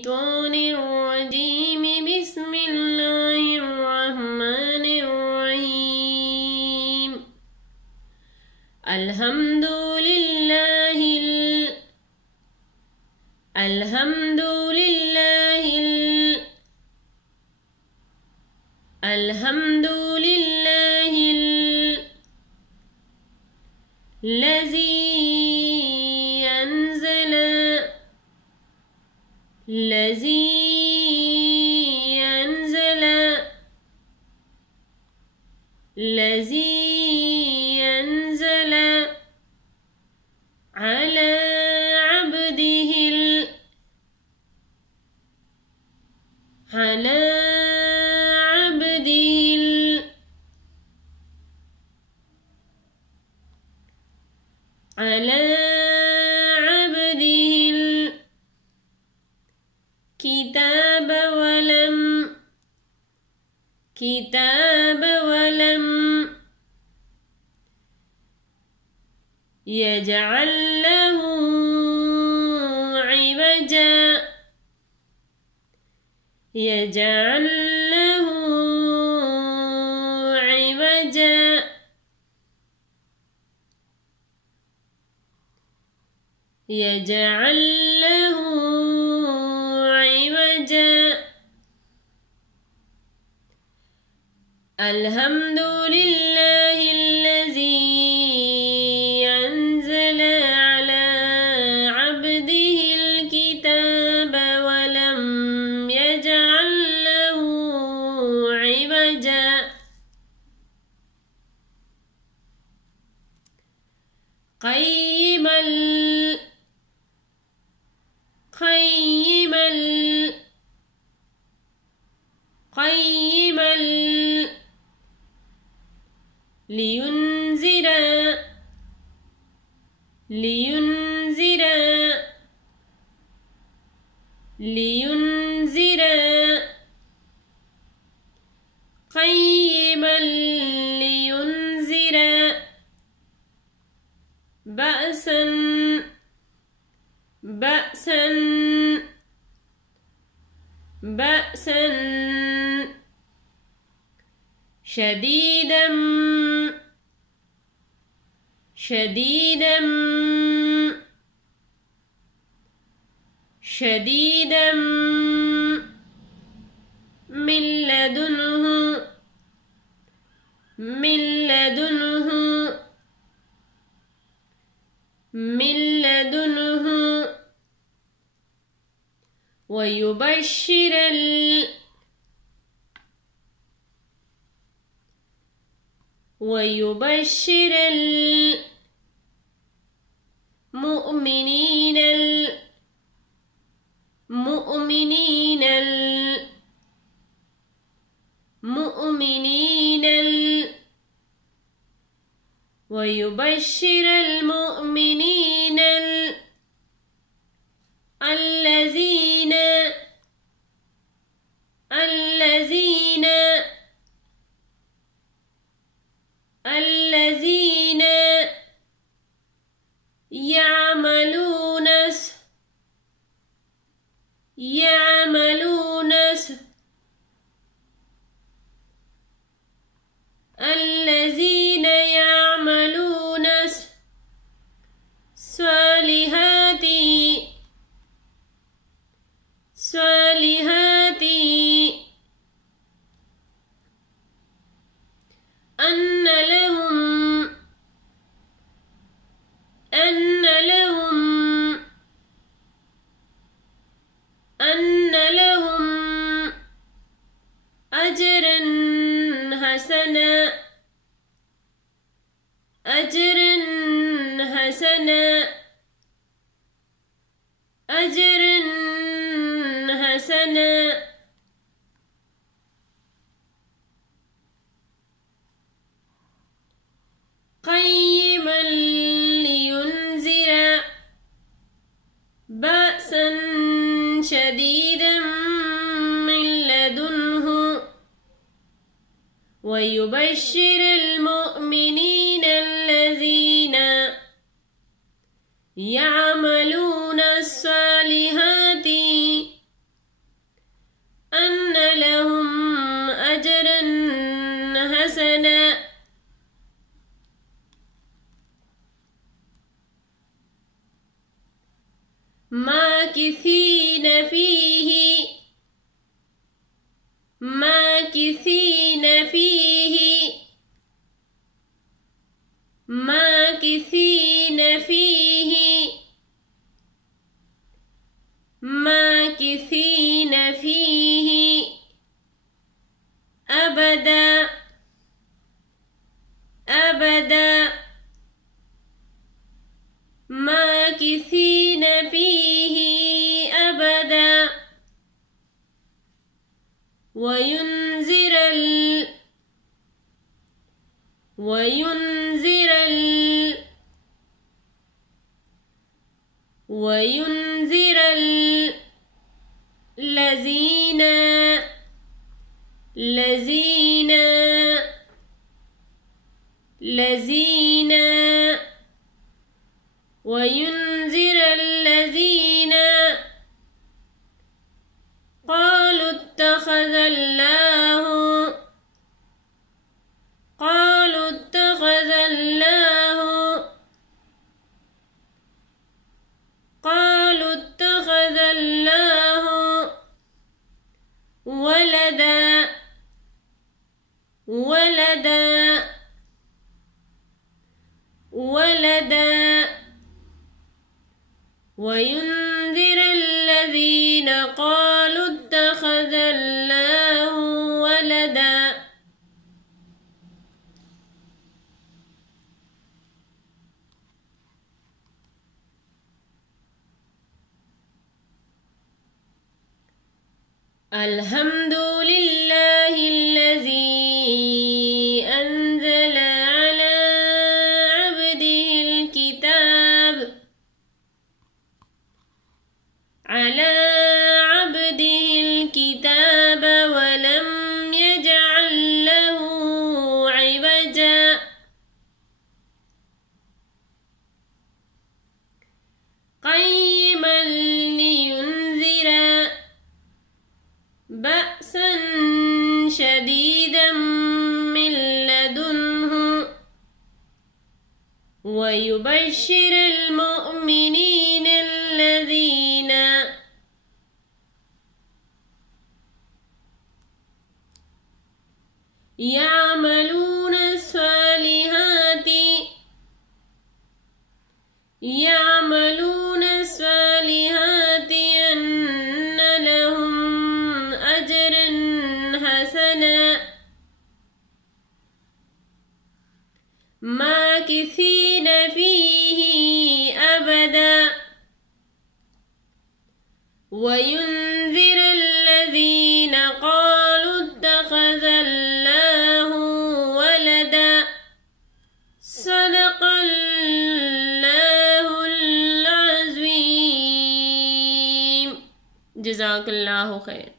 الشيطان الرجيم. بسم الله الرحمن الرحيم. الحمد لله الحمد لله الحمد لله الذي أنزل على عبده الكتاب ولم يجعل له عوجا الحمد لله الذي أنزل على عبده الكتاب ولم يجعل له عوجا قيما لينذر بأسا شديدا من لدنه ويبشر المؤمنين الذين يعملون صالحات أن لهم أجرا حسنا قيما لينذر بأسا شديدا من لدنه ويبشر المؤمنين الذين يعملون الصالحات ماكثين فيه ماكثين فيه ماكثين فيه ماكثين فيه أبدا أبدا ماكثين فيه أبدا وينذر الذين وينذر الذين قالوا اتخذ الله ولدا وينذر الذين قالوا اتخذ الله ولدا. الحمد لله الذي أنزل على عبده الكتاب ولم يجعل له عوجا قيما لينذر بأسا شديدا من لدنه ويبشر المؤمنين الذين يعملون الصالحات أن لهم أجرا حسنا ماكثين فيه أبدا وينذر الذين قالوا اتخذ الله ولدا. صدق الله العظيم. جزاك الله خير.